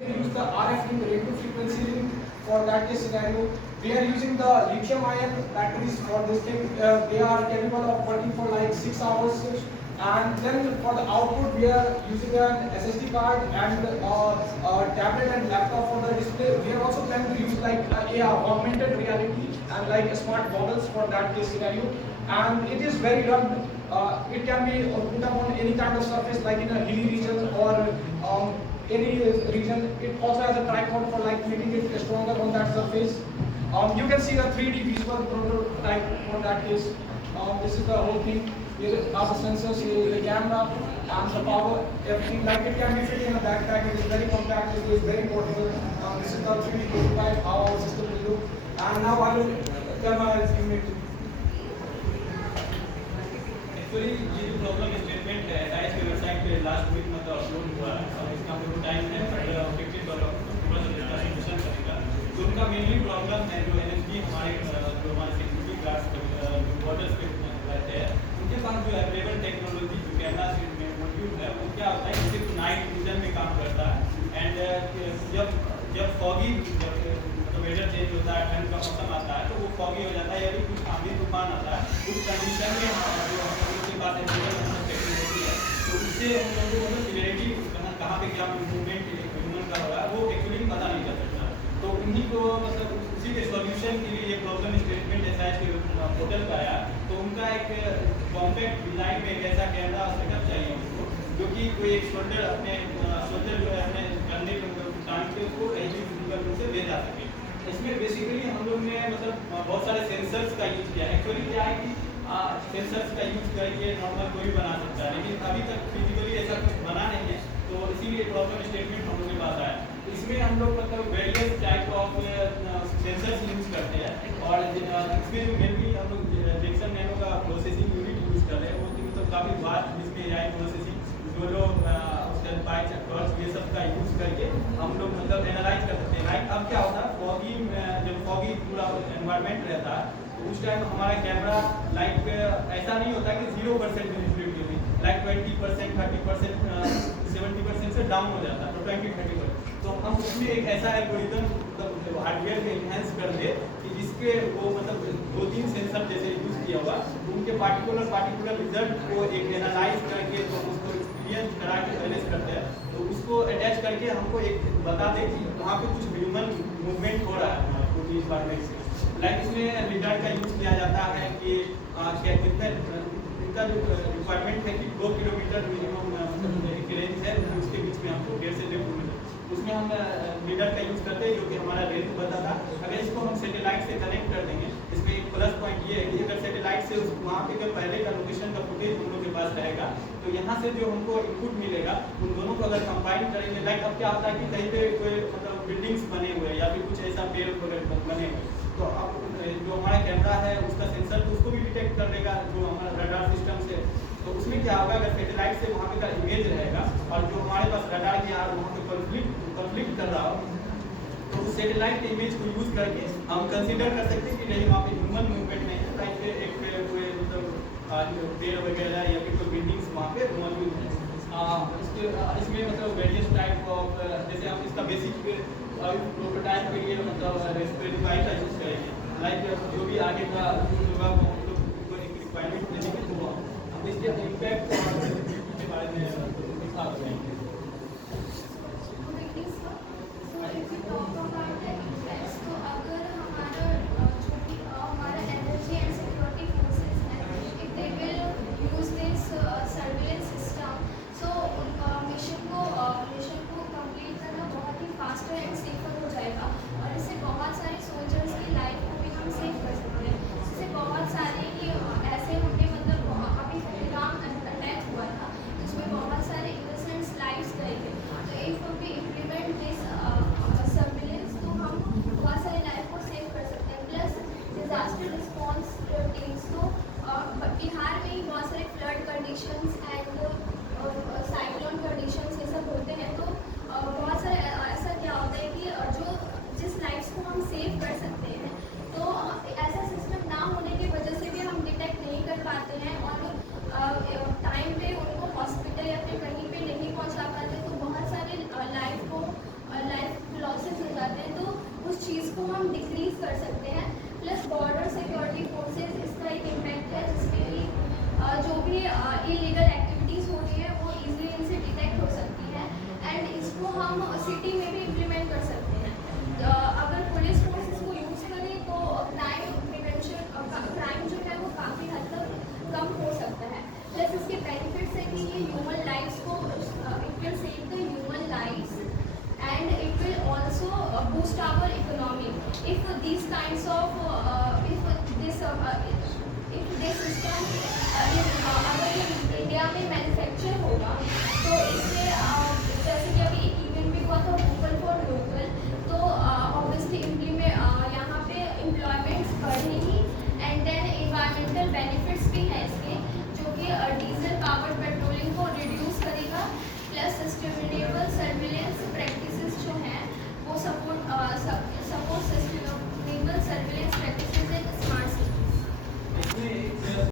use the RF link, radio frequency link for that case scenario. We are using the lithium ion batteries for this thing. They are capable of working for like 6 hours. And then for the output, we are using an SSD card and tablet and laptop for the display. We are also planning to use like augmented reality and like smart goggles for that case scenario. And it is very rugged. It can be put up on any kind of surface, like in a hilly region or any region. It also has a tripod for like making it stronger on that surface. You can see the 3D visual prototype for that case. This is the whole thing. Here are the sensors, here is the camera and the power, everything. Like it can be fit in a backpack. It is very compact, it is very portable. This is the 3D prototype, how our system will look. And now I will tell my teammate. Actually ये जो problem statement है SIS की website पे last week में तो upload हुआ है और इसका हम लोग टाइम है ऑब्जेक्टिव और पूरा डिस्कशन करेगा। तो उनका मेनली प्रॉब्लम है जो एनएसडी हमारे सिक्योरिटी गार्ड्स बॉर्डर्स पे रहते हैं, उनके पास जो अवेलेबल टेक्नोलॉजी जो कैमरा में मौजूद है वो क्या होता है सिर्फ नाइट विजन में काम करता है। एंड जब फॉगी वेदर चेंज होता है, ठंड का मौसम आता है तो वो फॉगी हो जाता है या फिर कुछ आंधी तूफान आता है, उस कंडीशन में जो हम लोगों के पास टेक्नोलॉजी है तो उससे हम लोगों को क्लियरिटी कहाँ पे क्या मूवमेंट ह्यूमन का हो रहा है वो एक्चुअली पता नहीं चल सकता। तो उन्हीं को मतलब उसी के सॉल्यूशन के लिए ये प्रॉब्लम स्टेटमेंट एसआईएस के पोर्टल का आया। तो उनका एक कॉम्पैक्ट डिजाइन में एक ऐसा कैमरा सेटअप चाहिए उनको जो कि कोई एक शोल्डर अपने शोल्डर जो है अपने करने टांग के उसको कहीं फिजिकल रूप से ले जा सके। इसमें बेसिकली हम लोग ने मतलब बहुत सारे सेंसर्स का यूज किया है। एक्चुअली क्या है कि सेंसर्स का यूज करके नॉर्मल कोई भी बना सकता है, लेकिन अभी तक फिजिकली ऐसा कुछ बना नहीं है, तो इसीलिए प्रॉब्लम स्टेटमेंट हम लोग के पास आया। तो इसमें हम लोग मतलब various type of sensors use करते हैं और इसमें जो मेनली हम लोग जेक्सन नैनो का प्रोसेसिंग यूनिट यूज कर रहे हैं, वो मतलब काफ़ी वास्ट जिसमें एआई प्रोसेसिंग जो लोग ये सब का यूज करके हम लोग मतलब एनालाइज कर सकते हैं। लाइक अब क्या होता है फॉगी जब फॉगी पूरा एनवायरनमेंट रहता है तो उस टाइम हमारा कैमरा लाइक ऐसा नहीं होता कि 0% विजिबिलिटी होगी, लाइक 20%, 30%, 70% से डाउन हो जाता है, तो 20-30%। तो हम उसमें एक ऐसा एल्गोरिथम मतलब हार्डवेयर में इन्हेंस कर दे कि जिसके वो मतलब 2-3 सेंसर जैसे यूज किया हुआ तो उनके पार्टिकुलर रिजल्ट को एक एनालाइज करके तो उसको एक्सपीरियंस करा के एनालाइज करते हैं, तो उसको अटैच करके हमको एक बता दे कि वहाँ पे कुछ ह्यूमन मूवमेंट हो रहा है पूरी डिपार्टमेंट से। लाइक इसमें रिजल्ट का यूज किया जाता है कि क्या कितने इनका जो रिक्वायरमेंट है कि 2 किलोमीटर मिनिमम मतलब एक रेंज है, उसके बीच में हमको 1.5 से 1.5 किलोमीटर उसमें हम लीडर का यूज करते हैं जो कि हमारा रेंज बताता। अगर इसको हम सैटेलाइट से कनेक्ट कर देंगे, इसमें एक प्लस पॉइंट ये है कि अगर सैटेलाइट से वहाँ पे जो पहले का लोकेशन का फुटेज हम लोग के पास रहेगा तो यहाँ से जो हमको इनपुट मिलेगा उन दोनों को अगर कंबाइन करेंगे, लाइक अब क्या होता है कि कहीं पे कोई मतलब बिल्डिंग्स बने हुए या फिर कुछ ऐसा पेड़ बने हुए तो अब जो हमारा कैमरा है उसका सेंसर तो उसको भी डिटेक्ट कर देगा जो हमारा रडार सिस्टम से। तो उसमें क्या होगा अगर सैटेलाइट से वहाँ पे का इमेज रहेगा और जो हमारे पास रडार के यहाँ वहाँ पे कॉन्फ्लिक्ट कर रहा हो तो उस सैटेलाइट के इमेज को यूज करके हम कंसीडर कर सकते हैं कि नहीं वहाँ पे ह्यूमन मूवमेंट नहीं है, लाइक एक कोई मतलब पेड़ वगैरह या फिर कोई बिल्डिंग्स वहाँ पे मौजूद है। इसमें मतलब वेरियस टाइप ऑफ जैसे हम इसका बेसिक प्रोटोटाइप के लिए मतलब रेस्पिरेटरी वाई का यूज करेंगे, लाइक जो भी आगे का होगा वो हम लोग एक रिक्वायरमेंट देंगे तो हम इसके इम्पैक्ट के बारे में दिखा पाएंगे। मिशन को कंप्लीट करना बहुत ही फास्टर एंड सेफर हो जाएगा और इससे बहुत सारे सोल्जर्स की लाइफ को भी हम सेव कर सकते हैं। इससे बहुत सारे ही ऐसे हमने मतलब अभी पहलगाम अटैक हुआ था जिसमें बहुत सारे इनोसेंट्स लाइफ हम सिटी में भी इम्प्लीमेंट कर सकते हैं। अगर पुलिस फोर्स इसको यूज़ करे तो क्राइम प्रिवेंशन, क्राइम जो है वो काफ़ी हद तक कम हो सकता है। प्लस इसके बेनिफिट्स है कि ये ह्यूमन लाइफ्स को, it will save the human lifes and it will also boost our economy if these kinds of